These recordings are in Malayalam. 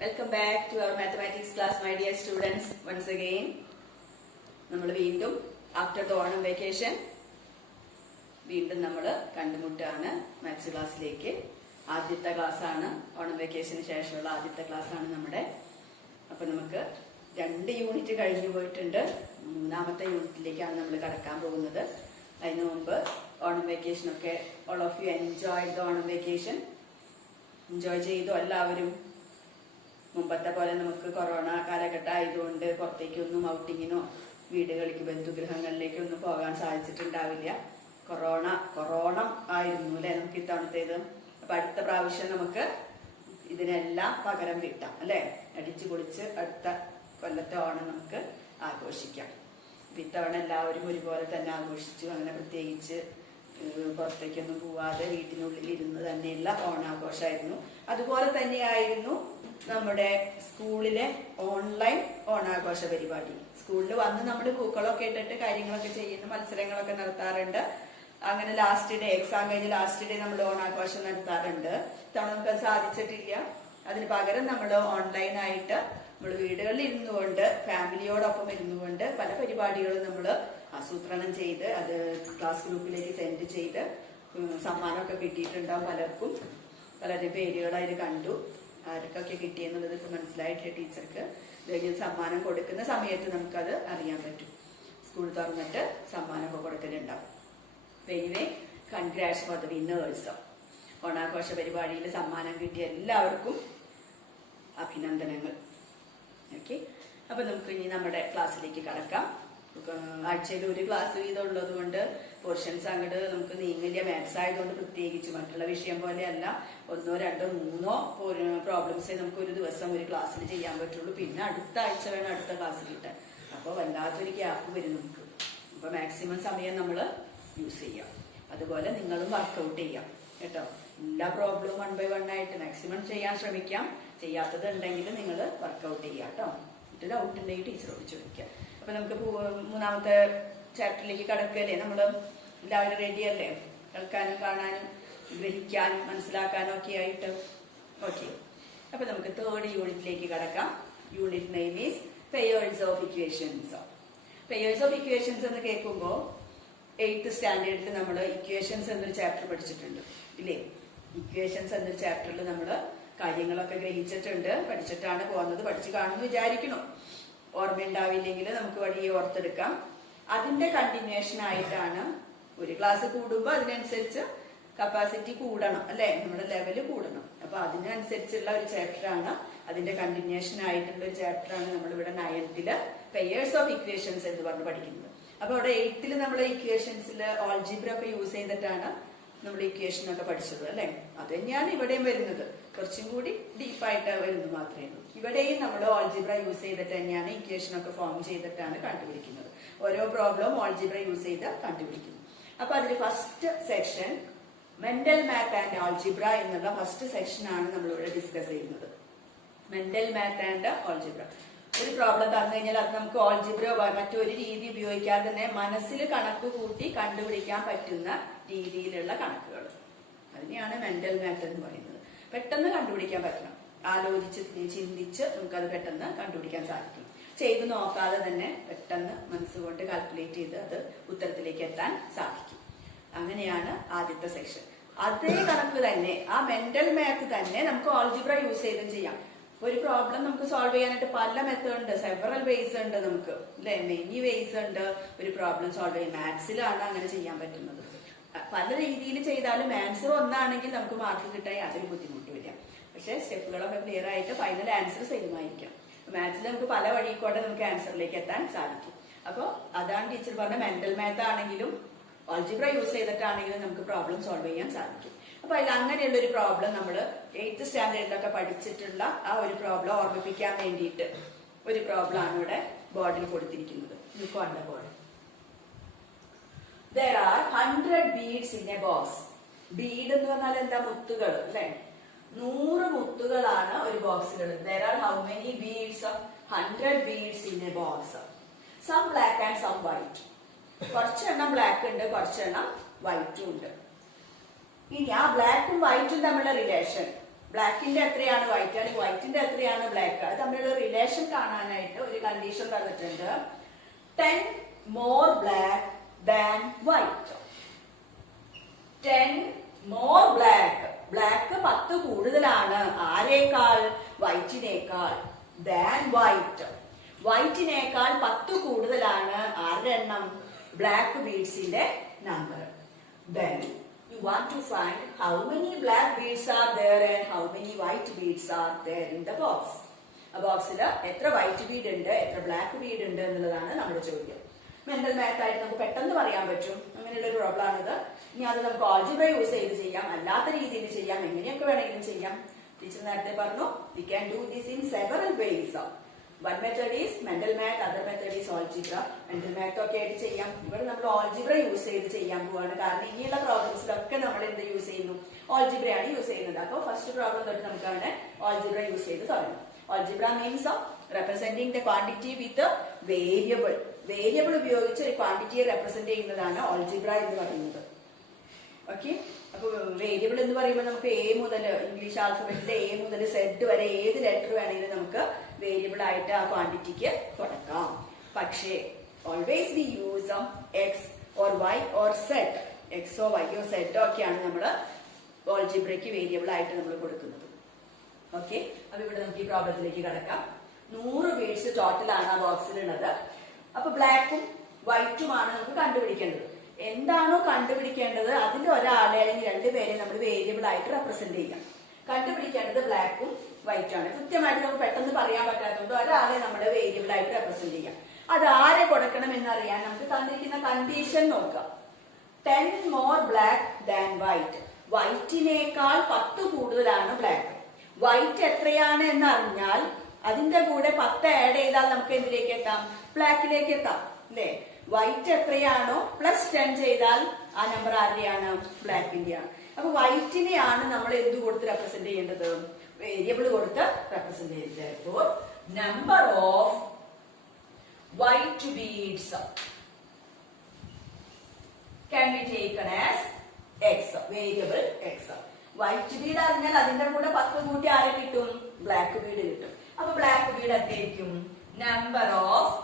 Welcome back to our mathematics class, my dear students. Once again, നമ്മൾ വീണ്ടും ആഫ്റ്റർ ദ ഓണം വെക്കേഷൻ വീണ്ടും നമ്മൾ കണ്ടുമുട്ടാണ് മാത്സ് ക്ലാസ്സിലേക്ക്. ആദ്യത്തെ ക്ലാസ് ആണ്, ഓണം വെക്കേഷന് ശേഷമുള്ള ആദ്യത്തെ ക്ലാസ് ആണ് നമ്മുടെ. അപ്പൊ നമുക്ക് 2 യൂണിറ്റ് കഴിഞ്ഞു പോയിട്ടുണ്ട്. 3ാമത്തെ യൂണിറ്റിലേക്കാണ് നമ്മൾ കടക്കാൻ പോകുന്നത്. അതിനു മുമ്പ് ഓണം വെക്കേഷൻ ഒക്കെ all of you enjoy the Onam vacation. Enjoy ചെയ്തു എല്ലാവരും. മുമ്പത്തെ പോലെ നമുക്ക് കൊറോണ കാലഘട്ടം ആയതുകൊണ്ട് പുറത്തേക്കൊന്നും ഔട്ടിങ്ങിനോ വീടുകളിലേക്ക് ബന്ധുഗൃഹങ്ങളിലേക്കൊന്നും പോകാൻ സാധിച്ചിട്ടുണ്ടാവില്ല. കൊറോണ ആയിരുന്നു അല്ലെ നമുക്ക് ഇത്തവണത്തേത്. അപ്പൊ അടുത്ത പ്രാവശ്യം നമുക്ക് ഇതിനെല്ലാം പകരം കിട്ടാം അല്ലെ. അടിച്ചു പൊളിച്ച് അടുത്ത കൊല്ലത്തെ ഓണം നമുക്ക് ആഘോഷിക്കാം. അപ്പൊ ഇത്തവണ എല്ലാവരും ഒരുപോലെ തന്നെ ആഘോഷിച്ചു. അങ്ങനെ പ്രത്യേകിച്ച് പുറത്തേക്കൊന്നും പോവാതെ വീട്ടിനുള്ളിൽ ഇരുന്ന് തന്നെയുള്ള ഓണാഘോഷമായിരുന്നു. അതുപോലെ തന്നെയായിരുന്നു നമ്മുടെ സ്കൂളിലെ ഓൺലൈൻ ഓണാഘോഷ പരിപാടി. സ്കൂളിൽ വന്ന് നമ്മൾ പൂക്കളൊക്കെ ഇട്ടിട്ട് കാര്യങ്ങളൊക്കെ ചെയ്യുന്ന മത്സരങ്ങളൊക്കെ നടത്താറുണ്ട്. അങ്ങനെ ലാസ്റ്റ് ഡേ, എക്സാം കഴിഞ്ഞ് ലാസ്റ്റ് ഡേ നമ്മൾ ഓണാഘോഷം നടത്താറുണ്ട്. ഇത്തവണ നമുക്കത് സാധിച്ചിട്ടില്ല. അതിന് പകരം നമ്മൾ ഓൺലൈനായിട്ട് നമ്മൾ വീടുകളിൽ ഇരുന്നുകൊണ്ട് ഫാമിലിയോടൊപ്പം ഇരുന്നുകൊണ്ട് പല പരിപാടികളും നമ്മൾ ആസൂത്രണം ചെയ്ത് അത് ക്ലാസ് ഗ്രൂപ്പിലേക്ക് സെൻഡ് ചെയ്ത് സമ്മാനമൊക്കെ കിട്ടിയിട്ടുണ്ടാവും. പലർക്കും പലരുടെ പേരുകൾ അതിൽ കണ്ടു. ആർക്കൊക്കെ കിട്ടിയെന്നുള്ളത് ഇപ്പൊ മനസ്സിലായിട്ടില്ല ടീച്ചർക്ക്. ഇതിൽ സമ്മാനം കൊടുക്കുന്ന സമയത്ത് നമുക്കത് അറിയാൻ പറ്റും. സ്കൂൾ തുറന്നിട്ട് സമ്മാനമൊക്കെ കൊടുക്കലുണ്ടാവും. Anyway, congrats for the winners. ഓണാഘോഷ പരിപാടിയിൽ സമ്മാനം കിട്ടിയ എല്ലാവർക്കും അഭിനന്ദനങ്ങൾ. ഓക്കെ, അപ്പൊ നമുക്ക് ഇനി നമ്മുടെ ക്ലാസ്സിലേക്ക് കടക്കാം. ആഴ്ചയിൽ ഒരു ക്ലാസ് വീതം ഉള്ളത് കൊണ്ട് പോർഷൻസ് അങ്ങോട്ട് നമുക്ക് നീങ്ങില്ല. മാത്സ് ആയതുകൊണ്ട് പ്രത്യേകിച്ച് മറ്റുള്ള വിഷയം പോലെയല്ല 1, 2, 3 പ്രോബ്ലംസേ നമുക്ക് ഒരു ദിവസം ഒരു ക്ലാസ്സിൽ ചെയ്യാൻ പറ്റുള്ളൂ. പിന്നെ അടുത്ത ആഴ്ച വേണം അടുത്ത ക്ലാസ് കിട്ടാൻ. അപ്പോൾ വല്ലാത്തൊരു ഗ്യാപ്പ് വരും നമുക്ക്. അപ്പൊ മാക്സിമം സമയം നമ്മൾ യൂസ് ചെയ്യാം. അതുപോലെ നിങ്ങളും വർക്കൗട്ട് ചെയ്യാം കേട്ടോ. എല്ലാ പ്രോബ്ലവും 1 by 1 ആയിട്ട് മാക്സിമം ചെയ്യാൻ ശ്രമിക്കാം. ചെയ്യാത്തത് ഉണ്ടെങ്കിൽ നിങ്ങൾ വർക്കൗട്ട് ചെയ്യാം കേട്ടോ. എന്നിട്ട് ഡൗട്ട് ഉണ്ടെങ്കിൽ ടീച്ചറോട് ചോദിക്കാം. അപ്പൊ നമുക്ക് 3ാമത്തെ ചാപ്റ്ററിലേക്ക് കടക്കല്ലേ. നമ്മൾ എല്ലാവരും റെഡി അല്ലേ? കേൾക്കാനും കാണാനും ഗ്രഹിക്കാനും മനസ്സിലാക്കാനും ഒക്കെ ആയിട്ട്. ഓക്കെ, അപ്പൊ നമുക്ക് 3rd യൂണിറ്റിലേക്ക് കടക്കാം. Unit name is pairs of equations. Pairs of equations എന്ന് കേൾക്കുമ്പോൾ 8th സ്റ്റാൻഡേർഡിൽ നമ്മൾ ഇക്വേഷൻസ് എന്നൊരു ചാപ്റ്റർ പഠിച്ചിട്ടുണ്ട് ഇല്ലേ? ഇക്വേഷൻസ് എന്നൊരു ചാപ്റ്ററിൽ നമ്മൾ കാര്യങ്ങളൊക്കെ ഗ്രഹിച്ചിട്ടുണ്ട്. പഠിച്ചിട്ടാണ് പോകുന്നത്. പഠിച്ചു കാണുമെന്ന് വിചാരിക്കണം. ഓർമ്മയുണ്ടാവില്ലെങ്കിൽ നമുക്ക് വഴിയെ ഓർത്തെടുക്കാം. അതിന്റെ കണ്ടിന്യൂഷൻ ആയിട്ടാണ്. ഒരു ക്ലാസ് കൂടുമ്പോൾ അതിനനുസരിച്ച് കപ്പാസിറ്റി കൂടണം അല്ലെ, നമ്മുടെ ലെവല് കൂടണം. അപ്പൊ അതിനനുസരിച്ചുള്ള ഒരു ചാപ്റ്ററാണ്. അതിന്റെ കണ്ടിന്യൂഷൻ ആയിട്ടുള്ള ഒരു ചാപ്റ്ററാണ് നമ്മളിവിടെ 9th പെയേഴ്സ് ഓഫ് ഇക്വേഷൻസ് എന്ന് പറഞ്ഞ് പഠിക്കുന്നത്. അപ്പൊ അവിടെ 8th നമ്മൾ ഇക്വേഷൻസിൽ ഓൾജിബ്ര ഒക്കെ യൂസ് ചെയ്തിട്ടാണ് നമ്മൾ ഇക്വേഷൻ ഒക്കെ പഠിച്ചത് അല്ലെ. അത് തന്നെയാണ് ഇവിടെയും വരുന്നത്. കുറച്ചും കൂടി ഡീപ്പായിട്ട് വരുന്നത് മാത്രമേ ഉള്ളൂ. ഇവിടെയും നമ്മൾ ഓൾജിബ്ര യൂസ് ചെയ്തിട്ട് തന്നെയാണ് ഇക്വേഷൻ ഒക്കെ ഫോം ചെയ്തിട്ടാണ് കണ്ടുപിടിക്കുന്നത്. ഓരോ പ്രോബ്ലം ഓൾജിബ്ര യൂസ് ചെയ്ത് കണ്ടുപിടിക്കുന്നു. അപ്പൊ അതിൽ first section mental math and algebra എന്നുള്ള ഫസ്റ്റ് സെക്ഷൻ ആണ് നമ്മളിവിടെ ഡിസ്കസ് ചെയ്യുന്നത്. Mental math and algebra. ഒരു പ്രോബ്ലം തന്നു കഴിഞ്ഞാൽ അത് നമുക്ക് ഓൾജിബ്രോ മറ്റൊരു രീതി ഉപയോഗിക്കാതെ തന്നെ മനസ്സിൽ കണക്ക് കൂട്ടി കണ്ടുപിടിക്കാൻ പറ്റുന്ന രീതിയിലുള്ള കണക്കുകൾ, അതിനെയാണ് മെന്റൽ മാത്ത് എന്ന് പറയുന്നത്. പെട്ടെന്ന് കണ്ടുപിടിക്കാൻ പറ്റണം. ആലോചിച്ച് ചിന്തിച്ച് നമുക്കത് പെട്ടെന്ന് കണ്ടുപിടിക്കാൻ സാധിക്കും. ചെയ്തു നോക്കാതെ തന്നെ പെട്ടെന്ന് മനസ്സുകൊണ്ട് കാൽക്കുലേറ്റ് ചെയ്ത് അത് ഉത്തരത്തിലേക്ക് എത്താൻ സാധിക്കും. അങ്ങനെയാണ് ആദ്യത്തെ സെക്ഷൻ. അതേ കണക്ക് തന്നെ, ആ മെന്റൽ മാത്ത് തന്നെ നമുക്ക് ഓൾജിബ്ര യൂസ് ചെയ്തും ചെയ്യാം. ഒരു പ്രോബ്ലം നമുക്ക് സോൾവ് ചെയ്യാനായിട്ട് പല മെത്തേഡ് ഉണ്ട്, സെവറൽ വേസ് ഉണ്ട് നമുക്ക് അല്ലെ, മെനി വേസ് ഉണ്ട് ഒരു പ്രോബ്ലം സോൾവ് ചെയ്യാൻ. മാത്സിലാണ് അങ്ങനെ ചെയ്യാൻ പറ്റുന്നത്. പല രീതിയിൽ ചെയ്താലും ആൻസർ ഒന്നാണെങ്കിൽ നമുക്ക് മാർക്ക് കിട്ടാൻ യാതൊരു ബുദ്ധിമുട്ടുമില്ല. പക്ഷെ സ്റ്റെപ്പുകളൊക്കെ ക്ലിയർ ആയിട്ട് ഫൈനൽ ആൻസർ സെയിം ആയിരിക്കാം. മാത്സിൽ നമുക്ക് പല വഴിക്കൂടെ നമുക്ക് ആൻസറിലേക്ക് എത്താൻ സാധിക്കും. അപ്പോൾ അതാണ് ടീച്ചർ പറഞ്ഞ മെന്റൽ മാത്ത് ആണെങ്കിലും ഓൾജിബ്ര യൂസ് ചെയ്തിട്ടാണെങ്കിലും നമുക്ക് പ്രോബ്ലം സോൾവ് ചെയ്യാൻ സാധിക്കും. അപ്പൊ അതിൽ അങ്ങനെയുള്ള ഒരു പ്രോബ്ലം നമ്മൾ 8th സ്റ്റാൻഡേർഡിലൊക്കെ പഠിച്ചിട്ടുള്ള ആ ഒരു പ്രോബ്ലം ഓർമ്മിപ്പിക്കാൻ വേണ്ടിയിട്ട് ഒരു പ്രോബ്ലം ആണ് ഇവിടെ ബോർഡിൽ കൊടുത്തിരിക്കുന്നത്. Look board. There are 100 beads in a box. Bead എന്ന് പറഞ്ഞാൽ എന്താ? മുത്തുകൾ അല്ലെ. 100 മുത്തുകളാണ് ഒരു ബോക്സിൽ. There are how many beads? 100 beads in a box. Some black and some white. കുറച്ചെണ്ണം ബ്ലാക്ക് ഉണ്ട്, കുറച്ചെണ്ണം വൈറ്റും ഉണ്ട്. ഇനി ആ ബ്ലാക്കും വൈറ്റും തമ്മിലുള്ള റിലേഷൻ ബ്ലാക്കിന്റെ എത്രയാണ് വൈറ്റ് അല്ലെങ്കിൽ വൈറ്റിന്റെ എത്രയാണ് ബ്ലാക്ക്, അത് തമ്മിലുള്ള റിലേഷൻ കാണാനായിട്ട് ഒരു കണ്ടീഷൻ തന്നിട്ടുണ്ട്. 10 more black than white. 10 more black. Black 10 കൂടുതലാണ് ആരേക്കാൾ? വൈറ്റിനേക്കാൾ. than white. വൈറ്റിനേക്കാൾ 10 കൂടുതലാണ് ആരുടെ എണ്ണം? ബ്ലാക്ക് ബീഡ്സിന്റെ number. Then you want to find how many black beads are there and how many white beads are there in the box. ആ ബോക്സിൽ എത്ര വൈറ്റ് ബീഡ് ഉണ്ട്, എത്ര ബ്ലാക്ക് ബീഡ് ഉണ്ട് എന്നുള്ളതാണ് നമ്മുടെ ചോദ്യം. മെന്റൽ മാത്ത് ആയിട്ട് നമുക്ക് പെട്ടെന്ന് പറയാൻ പറ്റും. അങ്ങനെയുള്ള ഒരു പ്രോബ്ലം ആണിത്. ഇനി അത് നമുക്ക് ആൾജിബ്ര യൂസ് ചെയ്ത് ചെയ്യാം, അല്ലാത്ത രീതിയിൽ ചെയ്യാം, എങ്ങനെയൊക്കെ വേണമെങ്കിലും ചെയ്യാം. ടീച്ചർ നേരത്തെ പറഞ്ഞു we can do this in several ways. One method is mental math, other method is algebra. Mental math ഒക്കെ ആയിട്ട് ചെയ്യാം. ഇവിടെ നമ്മൾ algebra യൂസ് ചെയ്ത് ചെയ്യാൻ പോവാണ്. കാരണം ഇനിയുള്ള പ്രോബ്ലംസിലൊക്കെ നമ്മൾ എന്ത് യൂസ് ചെയ്യുന്നു? algebra ആണ് യൂസ് ചെയ്യുന്നത്. അപ്പോൾ ഫസ്റ്റ് പ്രോബ്ലം തൊട്ട് നമുക്ക് അവിടെ algebra യൂസ് ചെയ്ത് തുടങ്ങാം. algebra means representing the quantity with a variable. Variable ഉപയോഗിച്ച് ഒരു ക്വാണ്ടിറ്റിയെ റെപ്രസെന്റ് ചെയ്യുന്നതാണ് algebra എന്ന് പറയുന്നത്. ഓക്കെ, അപ്പൊ വേരിയബിൾ എന്ന് പറയുമ്പോൾ നമുക്ക് എ മുതൽ ഇംഗ്ലീഷ് ആൽഫബറ്റിന്റെ എ മുതൽ സെഡ് വരെ ഏത് ലെറ്റർ വേണമെങ്കിലും നമുക്ക് വേരിയബിൾ ആയിട്ട് ആ ക്വാണ്ടിറ്റിക്ക് കൊടുക്കാം. പക്ഷേ always we use X or Y or Z. എക്സോ വൈയോ സെഡോ ഒക്കെയാണ് നമ്മൾ ഓൾജിബ്രയ്ക്ക് വേരിയബിൾ ആയിട്ട് നമ്മൾ കൊടുക്കുന്നത്. ഓക്കെ, അപ്പൊ ഇവിടെ നമുക്ക് ഈ പ്രോബ്ലത്തിലേക്ക് കടക്കാം. 100 ബീഡ്സ് ടോട്ടൽ ആണ് ആ ബോക്സിലുള്ളത്. അപ്പൊ ബ്ലാക്കും വൈറ്റുമാണ് നമുക്ക് കണ്ടുപിടിക്കേണ്ടത്. എന്താണോ കണ്ടുപിടിക്കേണ്ടത് അതിൽ ഒരാളെ അല്ലെങ്കിൽ 2 പേരെ നമ്മൾ വേരിയബിൾ ആയിട്ട് റെപ്രസെന്റ് ചെയ്യാം. കണ്ടുപിടിക്കേണ്ടത് ബ്ലാക്കും വൈറ്റും ആണ്. കൃത്യമായിട്ട് നമുക്ക് പെട്ടെന്ന് പറയാൻ പറ്റാത്തതുകൊണ്ട് ഒരാളെ നമ്മൾ വേരിയബിൾ ആയിട്ട് റെപ്രസെന്റ് ചെയ്യാം. അത് ആരെ കൊടുക്കണം എന്നറിയാൻ നമുക്ക് തന്നിരിക്കുന്ന കണ്ടീഷൻ നോക്കാം. 10 more black than white. വൈറ്റിനേക്കാൾ 10 കൂടുതലാണ് ബ്ലാക്ക്. വൈറ്റ് എത്രയാണ് എന്നറിഞ്ഞാൽ അതിന്റെ കൂടെ 10 ആഡ് ചെയ്താൽ നമുക്ക് എന്തിലേക്ക് എത്താം? ബ്ലാക്കിലേക്ക് എത്താം അല്ലേ? വൈറ്റ് എത്രയാണോ പ്ലസ് 10 ചെയ്താൽ ആ നമ്പർ ആരുടെയാണ്? ബ്ലാക്കിന്റെയാണ്. അപ്പൊ വൈറ്റിനെയാണ് നമ്മൾ എന്ത് കൊടുത്ത് റെപ്രസെന്റ് ചെയ്യേണ്ടത്? വേരിയബിൾ കൊടുത്ത് റെപ്രസെന്റ് ചെയ്യേണ്ടത്. Number of white beads can be taken as x, variable x. White Bede അറിഞ്ഞാൽ അതിന്റെ കൂടെ 10 കൂട്ടി ആരെ കിട്ടും? ബ്ലാക്ക് ബീഡ് കിട്ടും. അപ്പൊ ബ്ലാക്ക് ബീഡ് എത്രയായിരിക്കും? Number of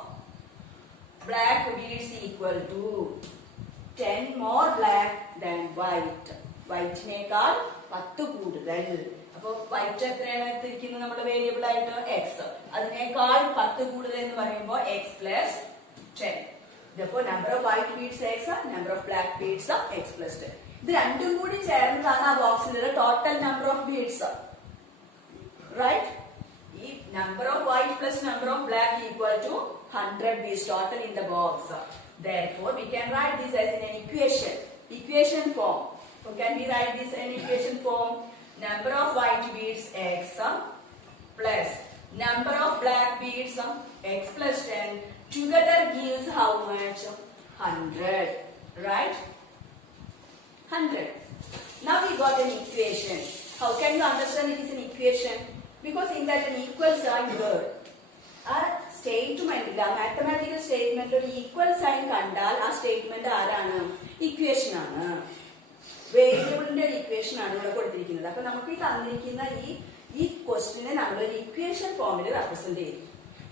black beads equal to 10 more black than white. വൈറ്റിനേക്കാൾ 10 കൂടുതൽ. അപ്പൊ വൈറ്റ് എത്രയാണ് എത്തിയിരിക്കുന്നത് നമ്മുടെ വേരിയബിൾ ആയിട്ട്? x. അതിനേക്കാൾ 10 കൂടുതൽ എന്ന് പറയുമ്പോൾ x plus 10. Therefore, number of white beads x, number of black beads x plus 10. ഇത് രണ്ടും കൂടി ചേർന്നതാണ് ആ ബോക്സിലുള്ള total number of beads. Right? ഈ number of white plus number of black equal to 100 beads total in the box. Therefore, we can write this as in an equation form. So, can we write this in equation form? Number of white beads x plus number of black beads x plus 10 together gives how much? 100. Right? 100. Now we got an equation. How can you understand it is an equation? Because in that an equal sign word. ആ സ്റ്റേറ്റ്മെന്റിൽ ആ മാത്തമാറ്റിക്കൽ സ്റ്റേറ്റ്മെന്റിൽ ഒരു ഈക്വൽ സൈൻ കണ്ടാൽ ആ സ്റ്റേറ്റ്മെന്റ് ആരാണ്? ഇക്വേഷൻ ആണ്. വേരിയബിളിന്റെ ഒരു ഇക്വേഷൻ ആണ് ഇവിടെ കൊടുത്തിരിക്കുന്നത്. അപ്പൊ നമുക്ക് ഈ തന്നിരിക്കുന്ന ഈ ക്വസ്റ്റിനെ നമ്മൾ ഒരു ഇക്വേഷൻ ഫോമിൽ റെപ്രസെന്റ് ചെയ്യും.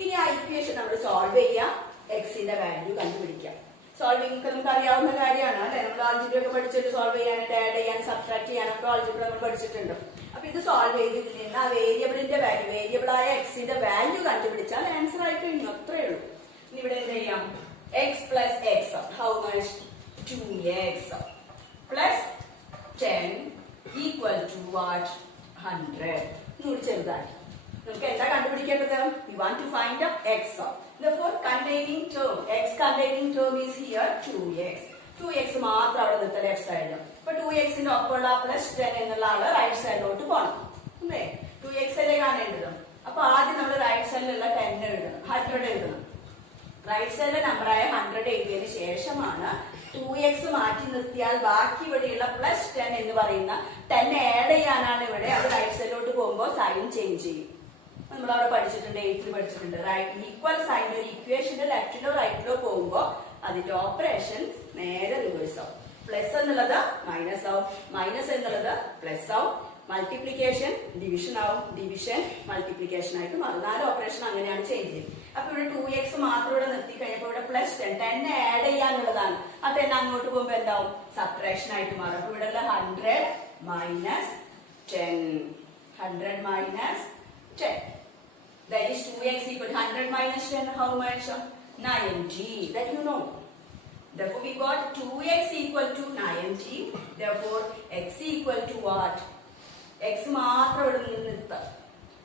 ഇനി ആ ഇക്വേഷൻ നമ്മൾ സോൾവ് ചെയ്യാം, എക്സിന്റെ വാല്യൂ കണ്ടുപിടിക്കാം. സോൾവിംഗ് ഒക്കെ നമുക്ക് അറിയാവുന്ന കാര്യമാണ് അല്ലെ? നമ്മൾ ആൾജിബ്ര ഒക്കെ പഠിച്ചിട്ട് സോൾവ് ചെയ്യാനായിട്ട് ആഡ് ചെയ്യാൻ സബ്ട്രാക്ട് ചെയ്യാനൊക്കെ ആൾജിബ്ര നമ്മൾ പഠിച്ചിട്ടുണ്ട്. അപ്പൊ ഇത് സോൾവ് ചെയ്തിട്ട് നിന്ന് ആ വേരിയബിളിന്റെ വാല്യൂ, വേരിയബിളായ എക്സിന്റെ വാല്യൂ കണ്ടുപിടിച്ചാൽ ആൻസർ ആയി കഴിഞ്ഞു. അത്രേ ഉള്ളൂ. ഇനി ഇവിടെ എന്ത് ചെയ്യാം? X plus x, how much? 2x plus 10 equal to what? 100. നൂറ് ചെറുതാക്കി നമുക്ക് എന്താ കണ്ടുപിടിക്കേണ്ടത്? we want to find out x. Therefore, containing term, x containing term is here 2x. 2x മാത്രം അവിടെ നിർത്ത ലെഫ്റ്റ് സൈഡിൽ. അപ്പൊ 2xന്റെ ഒപ്പമുള്ള പ്ലസ് 10 എന്നുള്ള ആള് റൈറ്റ് സൈഡിലോട്ട് പോകണം അല്ലേ? 2x അല്ലേ കാണേണ്ടത്. അപ്പൊ ആദ്യം നമ്മൾ റൈറ്റ് സൈഡിലുള്ള 10 എഴുതണം, 100 എഴുതണം. റൈറ്റ് സൈഡിലെ നമ്പറായ 100 എഴുതിയതിനു ശേഷമാണ് 2x മാറ്റി നിർത്തിയാൽ ബാക്കി ഇവിടെയുള്ള പ്ലസ് 10 എന്ന് പറയുന്ന 10 ആഡ് ചെയ്യാനാണ് ഇവിടെ. അത് റൈറ്റ് സൈഡിലോട്ട് പോകുമ്പോൾ സൈൻ ചേഞ്ച് ചെയ്യും. നമ്മൾ അവിടെ പഠിച്ചിട്ടുണ്ട്, 8th പഠിച്ചിട്ടുണ്ട്. റൈറ്റ് ഈക്വൽ സൈൻ ഒരു ഇക്വേഷന്റെ ലെഫ്റ്റിലോ റൈറ്റിലോ പോകുമ്പോൾ അതിന്റെ ഓപ്പറേഷൻ നേരെ റിവേഴ്സ് ആവും. പ്ലസ് എന്നുള്ളത് മൈനസ് ആവും, മൈനസ് എന്നുള്ളത് പ്ലസ് ആവും, മൾട്ടിപ്ലിക്കേഷൻ ഡിവിഷൻ ആവും, ഡിവിഷൻ മൾട്ടിപ്ലിക്കേഷൻ ആയിട്ട് മാറും. 4 ഓപ്പറേഷൻ അങ്ങനെയാണ് ചെയ്തത്. അപ്പൊ ഇവിടെ 2x മാത്രം ഇവിടെ നിർത്തി കഴിഞ്ഞപ്പോൾ ഇവിടെ +10 ആഡ് ചെയ്യാനുള്ളതാണ്. ആ 10 അങ്ങോട്ട് പോകുമ്പോ എന്താവും? സബ്ട്രാക്ഷൻ ആയിട്ട് മാറും. അപ്പൊ ഇവിടെ 100 minus 10, 100 minus 10. That is 2x equal to 100 minus 10, how much? 90. That you know. Therefore, we got 2x equal to 90. Therefore, x equal to what? x മാത്രം ഇവിടെ നിന്ന് നിർത്താം.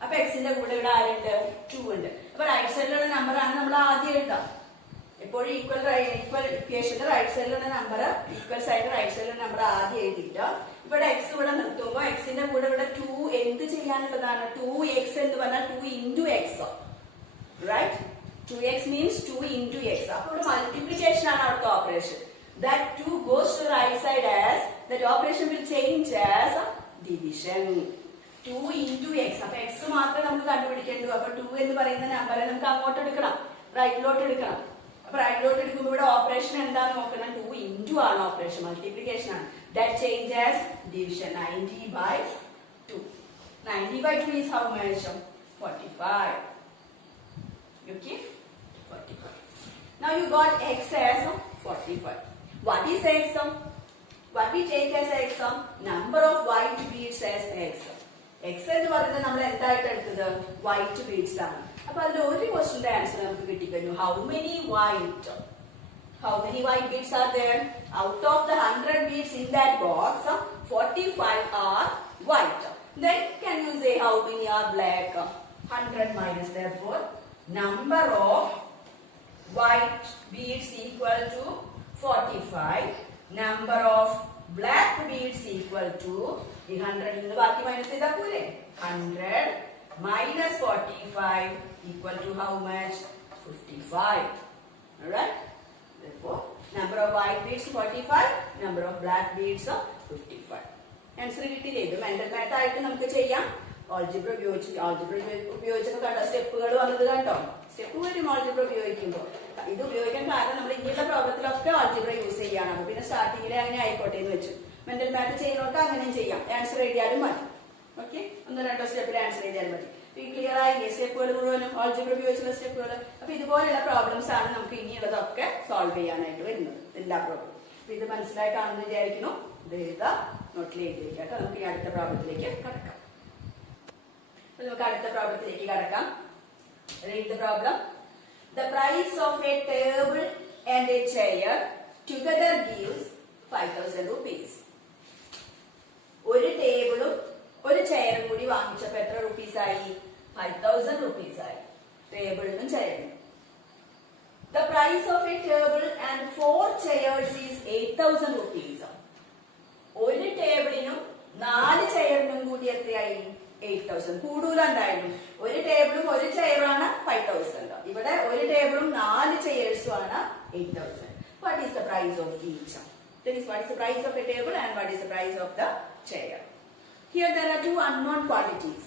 അപ്പൊ എക്സിന്റെ കൂടെ ഇവിടെ ആരുണ്ട്? 2 ഉണ്ട്. അപ്പൊ റൈറ്റ് സൈഡിലുള്ള നമ്പർ ആണ് നമ്മൾ ആദ്യം എഴുതാം. എപ്പോഴും ഈക്വൽ ഇക്വേഷന്റെ റൈറ്റ് സൈഡിലുള്ള നമ്പർ ഈക്വൽ സൈഡ് റൈറ്റ് സൈഡിലുള്ള നമ്പർ ആദ്യം എഴുതിയിട്ട് ഇവിടെ എക്സ് ഇവിടെ നിർത്തുമ്പോൾ എക്സിന്റെ കൂടെ ഇവിടെ 2 എന്ത് ചെയ്യാനുള്ളതാണ്? 2x എന്ന് പറഞ്ഞാൽ 2 into x. Right? 2x means 2 into x. അപ്പോൾ ഇവിടെ മൾട്ടിപ്ലിക്കേഷൻ ആണ് അവിടുത്തെ operation. That 2 goes to the right side as that operation will change as division. 2 into x. അപ്പൊ x മാത്രമേ നമുക്ക് കണ്ടുപിടിക്കേണ്ടൂ. അപ്പൊ 2 എന്ന് പറയുന്ന നമ്പറെ നമുക്ക് അങ്ങോട്ട് എടുക്കണം, റൈറ്റിലോട്ട് എടുക്കണം. അപ്പൊ റൈറ്റിലോട്ട് എടുക്കുമ്പോൾ ഇവിടെ ഓപ്പറേഷൻ എന്താന്ന് നോക്കണം? 2 into ആണ് ഓപ്പറേഷൻ, മൾട്ടിപ്ലിക്കേഷൻ ആണ്. That change as division. 90/2. 90/2 is how much? 45. Okay? 45. Now you got x as 45. What is x? What we take as x? Number of white beads as x. x എന്ന് പറയുന്നത് നമ്മൾ എന്തായിട്ട് എടുത്തത്? വൈറ്റ് ബീഡ്സ് ആണ്. അപ്പൊ അതിൽ ഒരു ക്വസ്റ്റ്യന്റെ ആൻസർ നമുക്ക് കിട്ടിക്കഴിഞ്ഞു. How many white beads are there? Out of the 100 beads in that box, 45 are white. Then can you say how many are black? 100 minus, therefore number of white beads equal to 45. Number of black beads equal to 100 in the baki minus the pure 100 minus 45 equal to how much? 55. Alright? Therefore, number of white beads 45, number of black beads 55. Answer കിട്ടിയില്ലേ? ഇത് മെന്റൽ മാത്ത് ആയിട്ട് നമുക്ക് ചെയ്യാം. ഓൾജിബ്ര ഉപയോഗിച്ചൊക്കെ കണ്ടോ? സ്റ്റെപ്പുകൾ വന്നത് കണ്ടോ? സ്റ്റെപ്പ് വരും ഓൾജിബ്ര ഉപയോഗിക്കുമ്പോൾ. ഇത് ഉപയോഗിക്കാൻ കാരണം നമ്മൾ ഇങ്ങനെയുള്ള പ്രോബ്ലത്തിലൊക്കെ ഓൾജിബ്ര യൂസ് ചെയ്യാണ്. അപ്പൊ പിന്നെ സ്റ്റാർട്ടിങ്ങിൽ അങ്ങനെ ആയിക്കോട്ടെ എന്ന് വെച്ചു. മെന്റൽ മാത്ത് ചെയ്യുന്നവർക്ക് അങ്ങനെയും ചെയ്യാം. ആൻസർ എഴുതിയാലും മതി. ഓക്കെ, 1-2 സ്റ്റെപ്പിൽ ആൻസർ എഴുതിയാലും മതി. ക്ലിയർ ആയില്ലേ സ്റ്റെപ്പുകൾ മുഴുവനും? ഓൾജിബ്ര ഉപയോഗിച്ചുള്ള സ്റ്റെപ്പുകൾ. അപ്പൊ ഇതുപോലെയുള്ള പ്രോബ്ലംസ് ആണ് നമുക്ക് ഇനിയുള്ളതൊക്കെ സോൾവ് ചെയ്യാനായിട്ട് വരുന്നത്, എല്ലാ പ്രോബ്ലം. അപ്പൊ ഇത് മനസ്സിലായി കാണുമെന്ന് വിചാരിക്കുന്നു. ഇത് എഴുതാം, നോട്ടിൽ എഴുതിയേക്കാട്ടോ. നമുക്ക് ഈ അടുത്ത പ്രോബ്ലത്തിലേക്ക് കടക്കാം. നമുക്ക് അടുത്ത പ്രോബ്ലത്തിലേക്ക് കടക്കാം. Read the problem. The price of a table and a chair together gives 5,000 rupees. ഒരു ടേബിളും ഒരു ചെയറും കൂടി വാങ്ങിച്ചപ്പോ എത്ര റുപ്പീസ് ആയി? 5,000 rupees ആയി. ടേബിളിനും ചെയറിനും. The price of a table and 4 chairs is 8,000 rupees. ഒരു ടേബിളിനും 4 ചെയറിനും കൂടി എത്രയായി? 8,000. കൂടുതൽ എന്തായാലും ഒരു ടേബിളും ഒരു ചെയറാണ് 5,000. ഇവിടെ ഒരു ടേബിളും 4 ചെയർസും ആണ് 8,000. What is the price of each? That is, what is the price of a table and what is the price of the chair? Here there are 2 unknown quantities.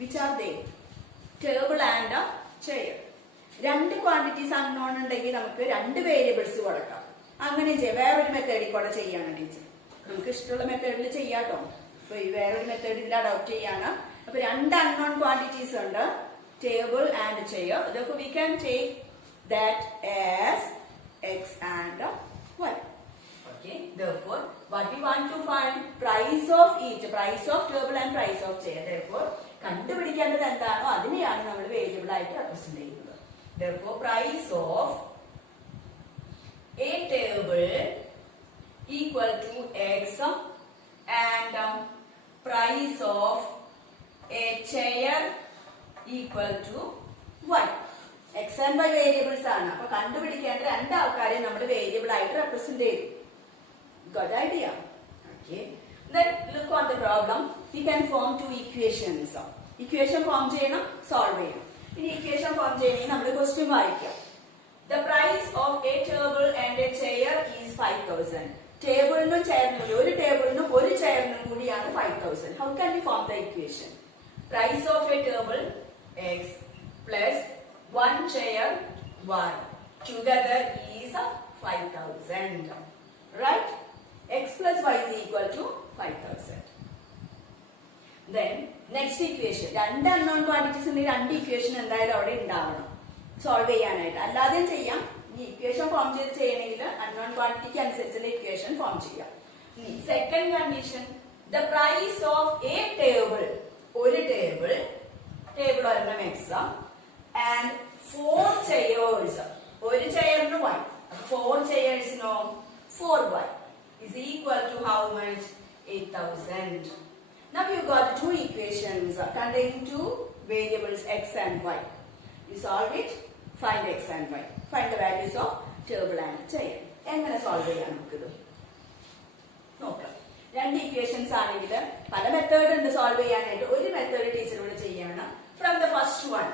Which are they? Table and a chair. 2 quantities unknown ഉണ്ടെങ്കിൽ നമുക്ക് 2 വേരിയബിൾസ് കൊടുക്കാം. അങ്ങനെ ചെയ്യാം. വേറൊരു മെത്തേഡിൽ കൂടെ ചെയ്യാണ് ടീച്ചർ. നമുക്ക് ഇഷ്ടമുള്ള മെത്തേഡിൽ ചെയ്യാട്ടോ. അപ്പൊ ഈ വേറൊരു മെത്തേഡിൽ അഡോപ്റ്റ് ചെയ്യാണ്. അപ്പൊ 2 unknown quantities ഉണ്ട്, table and chair. Therefore we can take that as x and y. Okay. Therefore, what we want to find? Price of each. Price of table and price of chair. Therefore, കണ്ടുപിടിക്കേണ്ടത് എന്താണോ അതിനെയാണ് നമ്മൾ വേരിയബിൾ ആയിട്ട് റെപ്രസെന്റ് ചെയ്യുന്നത്. Therefore, price of a table equal to x and price of a chair equal to y. X and y variables ആണ്. അപ്പൊ കണ്ടുപിടിക്കേണ്ട 2 ആൾക്കാരെ നമ്മൾ വേരിയബിൾ ആയിട്ട് റെപ്രസെന്റ് ചെയ്തു. Good idea. Okay. Then look on the problem. We can form 2 equations. Equation form ചെയ്യണം, solve ചെയ്യണം. ഇനി equation form ചെയ്യണമെങ്കിൽ നമ്മൾ ക്വസ്റ്റ്യൻ വായിക്കാം. The price of a table and a chair is 5,000. ടേബിളിനും ചെയറിനും ഒരു ടേബിളിനും ഒരു ചെയറിനും കൂടിയാണ് 5,000. How can we form the equation? Price of a table x plus 1 chair y together is 5,000. Right? X plus y is equal to 5,000. Then next equation, രണ്ട് unknown quantities ഉണ്ടെങ്കിൽ രണ്ട് ഇക്വേഷൻ എന്തായാലും അവിടെ ഉണ്ടാവണം സോൾവ് ചെയ്യാനായിട്ട്. അല്ലാതെയും ചെയ്യാം. ഈ ഇക്വേഷൻ ഫോം ചെയ്യണമെങ്കിൽ അൺനോൺ ക്വാണ്ടിറ്റിക്ക് അനുസരിച്ചുള്ള ഇക്വേഷൻ ഫോം ചെയ്യാം. Second condition, the price of a table, ഒരു ടേബിൾ ഒരെണ്ണം എക്സാം ആൻഡ് 4 ചെയേഴ്സ്, ഒരു ചെയറിന് y, 4 ചെയേഴ്സിനോ 4y is equal to how much? 8,000. Now you got two equations containing two variables x and y. You solve it, find x and y, find the values of table and chair. എങ്ങനെ സോൾവ് ചെയ്യാൻ നമുക്കിത് നോക്കാം. രണ്ട് ഇക്വേഷൻസ് ആണെങ്കിൽ പല മെത്തേഡ് ഉണ്ട് സോൾവ് ചെയ്യാനായിട്ട്. ഒരു മെത്തേഡ് ടീച്ചറോട് ചെയ്യണം. From the first one,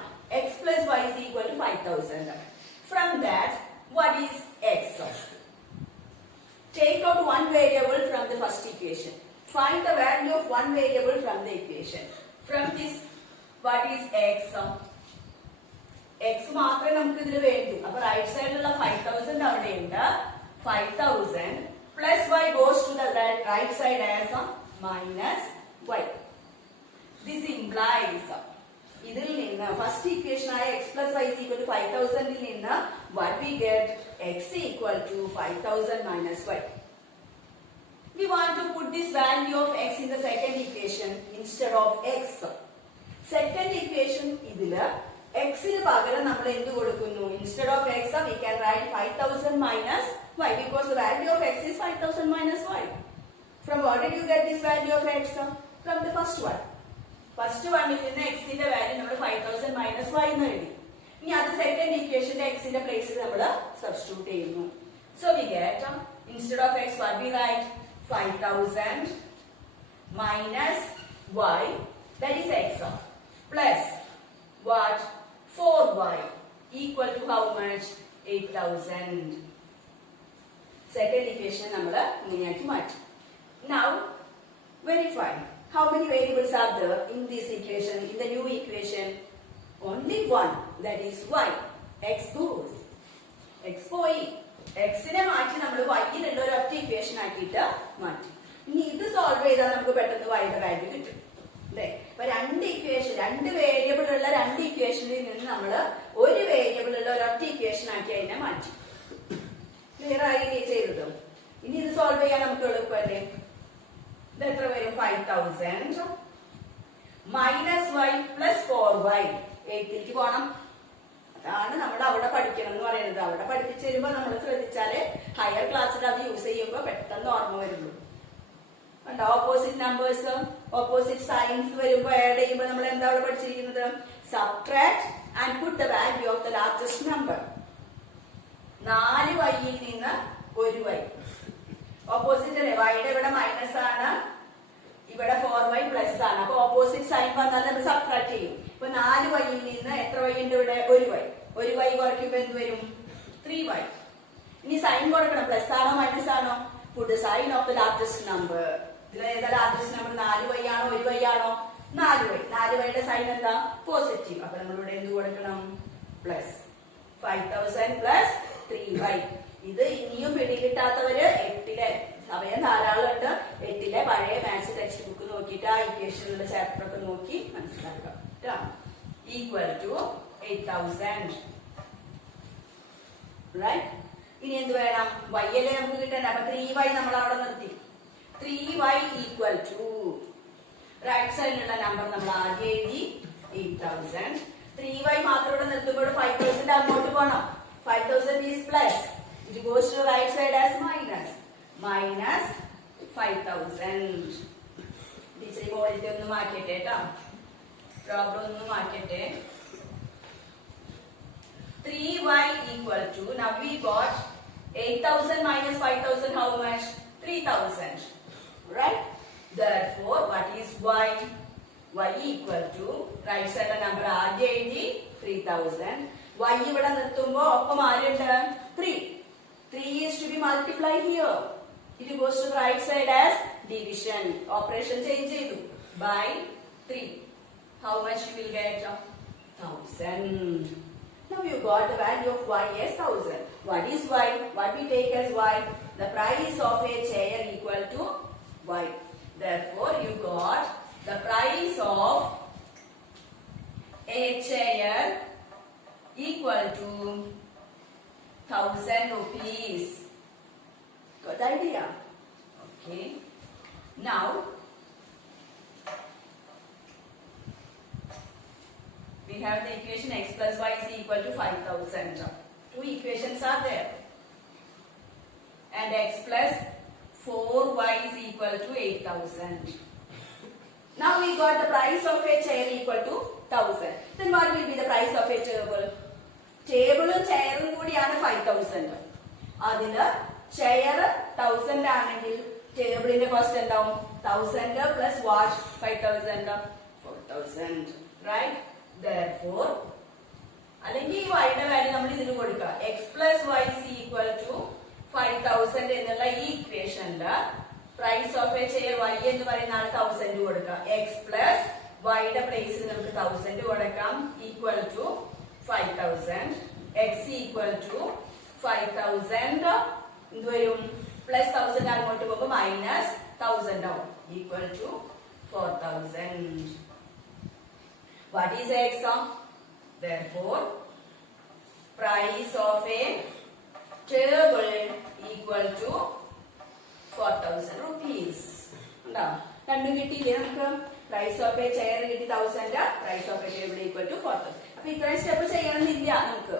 x plus y is equal to 5,000. From that, what is x? Take out one variable from the first equation. Find the value of one variable from the equation. From this, what is x? x മാത്രമേ നമുക്ക് ഇതിൽ വേണ്ടൂ. അപ്പൊ റൈറ്റ് സൈഡിലുള്ള 5,000 അവിടെ ഉണ്ട്. 5,000 plus y goes to the right side as minus y. This implies ഇതിൽ നിന്ന് ഫസ്റ്റ് ഇക്വേഷൻ ആയ x plus y is equal to 5,000 ൽ നിന്ന് what we get? x equal to 5,000 minus y. We want to put this value of x in the second equation instead of x. Second equation ഇതില് x ന് പകരം നമ്മൾ എന്ത് കൊടുക്കുന്നു? Instead of x we can write 5,000 minus y because the value of x is 5,000 minus y. From what did you get this value of x? From the first one. First one ൽ നിന്ന് x ന്റെ വാല്യൂ നമ്മൾ 5,000 minus y എന്ന് എഴുതി. ഇനി അത് സെക്കൻഡ് ഇക്വേഷന്റെ x ന്റെ പ്ലേസിൽ നമ്മൾ സബ്സ്റ്റിറ്റ്യൂട്ട് ചെയ്യുന്നു. So we get instead of x what we write? 5,000 minus y, that is x, plus what? 4y equal to how much? 8,000. Second equation നമ്മൾ ഇങ്ങനെയാക്കി മാറ്റി. Now verify how many variables are there in this equation, in the new equation? Only one, that is y. x goes, x പോയി. x നെ മാറ്റി നമ്മൾ y ലുള്ള ഒരു ഒറ്റ ഇക്വേഷൻ ആക്കിയിട്ട് മാറ്റി. ഇനി ഇത് സോൾവ് ചെയ്താൽ നമുക്ക് പെട്ടെന്ന് y യുടെ വാല്യൂ കിട്ടും അല്ലേ? അപ്പൊ രണ്ട് ഇക്വേഷൻ, രണ്ട് വേരിയബിൾ ഉള്ള രണ്ട് ഇക്വേഷനിൽ നിന്ന് നമ്മൾ ഒരു വേരിയബിൾ ഉള്ള ഒരൊറ്റ ഇക്വേഷൻ ആക്കി അതിനെ മാറ്റി. ക്ലിയർ ആയി ചെയ്തത്? ഇനി ഇത് സോൾവ് ചെയ്യാൻ നമുക്ക് എളുപ്പമല്ലേ? ഇത് എത്ര വരും? 5,000 minus y plus 4y. 8ലേക്ക് പോണം. അതാണ് നമ്മൾ അവിടെ പഠിക്കണം എന്ന് പറയുന്നത്. അവിടെ പഠിപ്പിച്ചു തരുമ്പോ നമ്മൾ ശ്രദ്ധിച്ചാല് ഹയർ ക്ലാസ്സിൽ അത് യൂസ് ചെയ്യുമ്പോ പെട്ടെന്ന് ഓർമ്മ വരുള്ളൂ. കണ്ടോ? ഓപ്പോസിറ്റ് നമ്പേഴ്സ്, ഓപ്പോസിറ്റ് സൈൻസ് വരുമ്പോ ആഡ് ചെയ്യുമ്പോ നമ്മൾ എന്താ അവിടെ പഠിച്ചിരിക്കുന്നത്? Subtract and put the value of the largest number. 4y ൽ നിന്ന് 1y. ഓപ്പോസിറ്റ് അല്ലേ? വൈയുടെ ഇവിടെ മൈനസ് ആണ്, ഇവിടെ 4y പ്ലസ് ആണ്. അപ്പൊ ഓപ്പോസിറ്റ് സൈൻ വന്നാൽ നമ്മൾ സബ്ട്രാക്ട് ചെയ്യും. ഇപ്പൊ 4y ൽ നിന്ന് എത്ര y ഉണ്ട് ഇവിടെ? 1y. 1y കുറയ്ക്കുമ്പോ എന്ത് വരും? 3y. ഇനി സൈൻ കൊടുക്കണം. പ്ലസ് ആണോ മൈനസ് ആണോ? Put sign of the largest number. ഇതിൽ ഏതാ ലാർജസ്റ്റ് നമ്പർ? 4y ആണോ 1y ആണോ? 4y. 4yയുടെ സൈൻ എന്താ? പോസിറ്റീവ്. അപ്പൊ നമ്മളിവിടെ എന്ത് കൊടുക്കണം? Plus 5,000 plus 3y. ഇത് ഇനിയും പിടികിട്ടാത്തവര് 8ലെ സമയം ധാരാളം ഉണ്ട്. 8ലെ പഴയ മാത്സ് ടെക്സ്റ്റ് ബുക്ക് നോക്കിയിട്ട് ആ ഇക്വേഷനുള്ള ചാപ്റ്റർ ഒക്കെ നോക്കി മനസ്സിലാക്കാം. Equal to 8,000. റൈറ്റ്? ഇനി എന്ത് വേണം? y അല്ലേ നമുക്ക് കിട്ടണ്ട. അപ്പൊ 3y നമ്മൾ അവിടെ നിർത്തി. 3y ഈക്വൽ ടു റൈറ്റ് സൈഡിലുള്ള നമ്പർ നമ്മൾ ആദ്യം എഴുതി 8,000. 3y മാത്രം ഇവിടെ നിർത്തുമ്പോൾ 5,000 അങ്ങോട്ട് പോകണം. 5,000 is plus. It goes to the right side as minus. Minus 5,000. Teacher ഈ ക്വാളിറ്റി ഒന്ന് മാറ്റിട്ടെ കേട്ടോ. പ്രോബ്ലം ഒന്ന് മാറ്റിട്ടെ. 3y equal to, now we got 8,000 minus 5,000, how much? 3,000. Right? Therefore, what is y? Y equal to, right side number ആദ്യം എഴുതി 3,000. y ഇവിടെ നിർത്തുമ്പോ ഒപ്പം ആരുണ്ട്? 3. 3 is to be multiplied here. It goes to the right side as division. Operation change ചെയ്തു. By 3. How much you will get? 1,000. Now you got the value of y as 1,000. What is y? What we take as y? The price of a chair equal to y. Therefore, you got the price of a chair equal to 1000 rupees. Got the idea? Okay. Now we have the equation x plus y is equal to 5000. Two equations are there. And x plus 4y is equal to 8000. Now we got the price of a chair equal to 1000. Then what will be the price of a table? Table and chair കൂടിയാണ് 5000. അതില് chair 1000 ആണെങ്കിൽ ടേബിളിന്റെ കോസ്റ്റ് എന്താവും? 1000 plus what? 5000 4000. Right? Therefore അല്ലെങ്കിൽ ഈ y-യുടെ വാല്യൂ നമ്മൾ ഇതിന് കൊടുക്കുക. x plus y is equal to 5000 എന്നുള്ള ഈ ഇക്വേഷനില് price of a chair y എന്ന് പറയുന്ന ആൾ 1000 കൊടുക്കുക. x പ്ലസ് y-യുടെ പ്ലേസിൽ നമുക്ക് 1000 കൊടുക്കാം equal to 5000. x equal to 5000 എന്ത് വരും? പ്ലസ് 1000 അങ്ങോട്ട് പോകുമ്പോൾ മൈനസ് 1000 ആവും equal to 4000. What is x? Therefore, price of a table equal to 4000 rupees. രണ്ടും കിട്ടിയില്ലേ നമുക്ക്? പ്രൈസ് ഓഫ് എ ചെയർ കിട്ടി 1000, price of a table equal to 4000. അപ്പൊ ഇത്രയും സ്റ്റെപ്പ് ചെയ്യണമെന്നില്ല നമുക്ക്.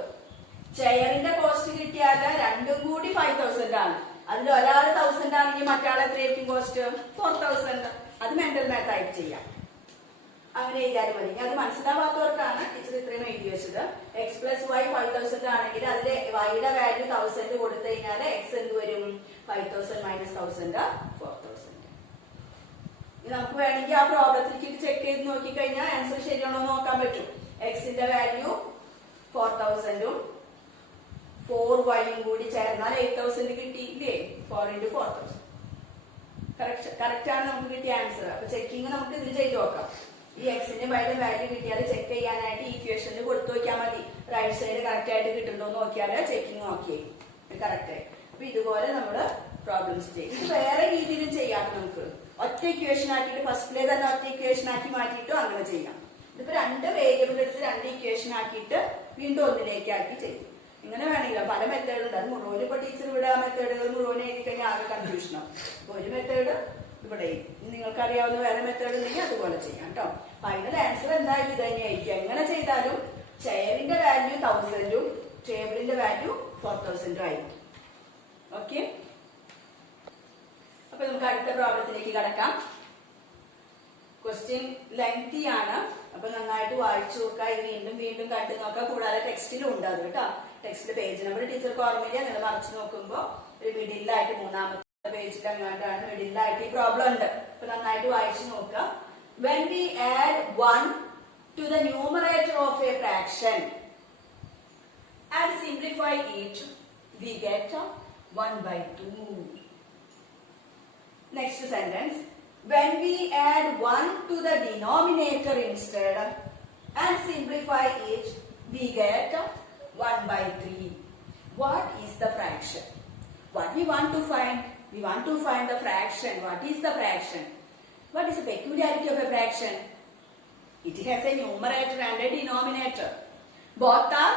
ചെയറിന്റെ കോസ്റ്റ് കിട്ടിയാൽ രണ്ടും കൂടി 5000 ആണ്. അതിൽ ഒരാൾ 1000 ആണെങ്കിൽ മറ്റാൾ എത്രയായിരിക്കും കോസ്റ്റ്? 4000. അത് മെന്റൽ മാത്ത് ആയിട്ട് ചെയ്യാം. അങ്ങനെ എഴുതിയാലും മതി. അത് മനസ്സിലാവാത്തവർക്കാണ് ടീച്ചർ ഇത്രയും എഴുതി വെച്ചത്. എക്സ് പ്ലസ് വൈ 5000 ആണെങ്കിൽ അതിലെ വൈയുടെ വാല്യൂ 1000 കൊടുത്തു കഴിഞ്ഞാൽ എക്സ് എന്ത് വരും? 5000 മൈനസ് 1000 4000. നമുക്ക് വേണമെങ്കിൽ ആ പ്രോബ്ലത്തിലേക്ക് ചെക്ക് ചെയ്ത് നോക്കിക്കഴിഞ്ഞാൽ ആൻസർ ശരിയാണോ നോക്കാൻ പറ്റും. എക്സിന്റെ വാല്യൂ 4000ഉം 4y കൂടി ചേർന്നാൽ 8000 കിട്ടിയില്ലേ? 4 into 4000. കറക്റ്റ് ആണ് നമുക്ക് കിട്ടിയ ആൻസർ. അപ്പൊ ചെക്കിങ് നമുക്ക് ഇതിൽ ചെയ്ത് നോക്കാം. ഈ എക്സിന്റെ വൈയുടെ വാല്യൂ കിട്ടിയാൽ ചെക്ക് ചെയ്യാനായിട്ട് ഇക്വേഷനിൽ കൊടുത്തു നോക്കിയാൽ മതി. റൈറ്റ് സൈഡ് കറക്റ്റ് ആയിട്ട് കിട്ടുന്നുണ്ടോ നോക്കിയാൽ ചെക്കിങ് നോക്കിയേ കറക്റ്റ് ആയി. അപ്പൊ ഇതുപോലെ നമ്മള് പ്രോബ്ലംസ് ചെയ്യും. ഇത് വേറെ രീതിയിലും ചെയ്യാം. നമുക്ക് ഒറ്റ ഇക്വേഷൻ ആക്കിയിട്ട് ഫസ്റ്റിലെ തന്നെ ഒറ്റ ഇക്വേഷൻ ആക്കി മാറ്റിയിട്ടും അങ്ങനെ ചെയ്യാം. ഇതിപ്പോ രണ്ട് വേരിയബിൾ എടുത്ത് രണ്ട് ഇക്വേഷൻ ആക്കിയിട്ട് വീണ്ടും ഒന്നിലേക്ക് ആക്കി ചെയ്യും. ഇങ്ങനെ വേണമെങ്കിൽ പല മെത്തേഡ് ഉണ്ട്. അത് മുഴുവൻ ഇപ്പൊ ടീച്ചർ ഇവിടെ ആ മെത്തേഡുകൾ മുഴുവൻ എഴുതി കഴിഞ്ഞാൽ ആകെ കൺഫ്യൂഷൻ ആവും. അപ്പൊ ഒരു മെത്തേഡ് ഇവിടെ നിങ്ങൾക്ക് അറിയാവുന്ന വേറെ മെത്തേഡ് ഉണ്ടെങ്കിൽ അതുപോലെ ചെയ്യാം കേട്ടോ. ഫൈനൽ ആൻസർ എന്തായാലും ഇത് തന്നെയായിരിക്കും. എങ്ങനെ ചെയ്താലും ചെയറിന്റെ വാല്യൂ 1000ഉം ടേബിളിന്റെ വാല്യൂ 4000 ആയിരിക്കും. ഓക്കെ. അപ്പൊ നമുക്ക് അടുത്ത പ്രോബ്ലത്തിലേക്ക് കടക്കാം. ക്വസ്റ്റ്യൻ ലെങ്തി ആണ്. അപ്പൊ നന്നായിട്ട് വായിച്ചു നോക്കുക. ഇത് വീണ്ടും വീണ്ടും കണ്ടു നോക്കുക. കൂടാതെ ടെക്സ്റ്റിലും ഉണ്ട് അത് കേട്ടോ. ടെക്സ്റ്റ് പേജ് നമ്പർ ടീച്ചർക്ക് ഓർമ്മയില്ല. നിങ്ങൾ മറിച്ച് നോക്കുമ്പോ ഒരു മിഡിലായിട്ട് മൂന്നാമത്തെ പേജിൽ അങ്ങാണ്ടാണ് മിഡിലായിട്ട് ഈ പ്രോബ്ലം ഉണ്ട്. അപ്പൊ നന്നായിട്ട് വായിച്ചു നോക്കുക. When we add 1 to the numerator of a fraction and simplify it, we get 1/2. Next sentence. When we add 1 to the denominator instead and simplify it, we get 1/3. What is the fraction? What we want to find? We want to find the fraction. What is the fraction? What is the peculiarity of a fraction? It has a numerator and a denominator. Both are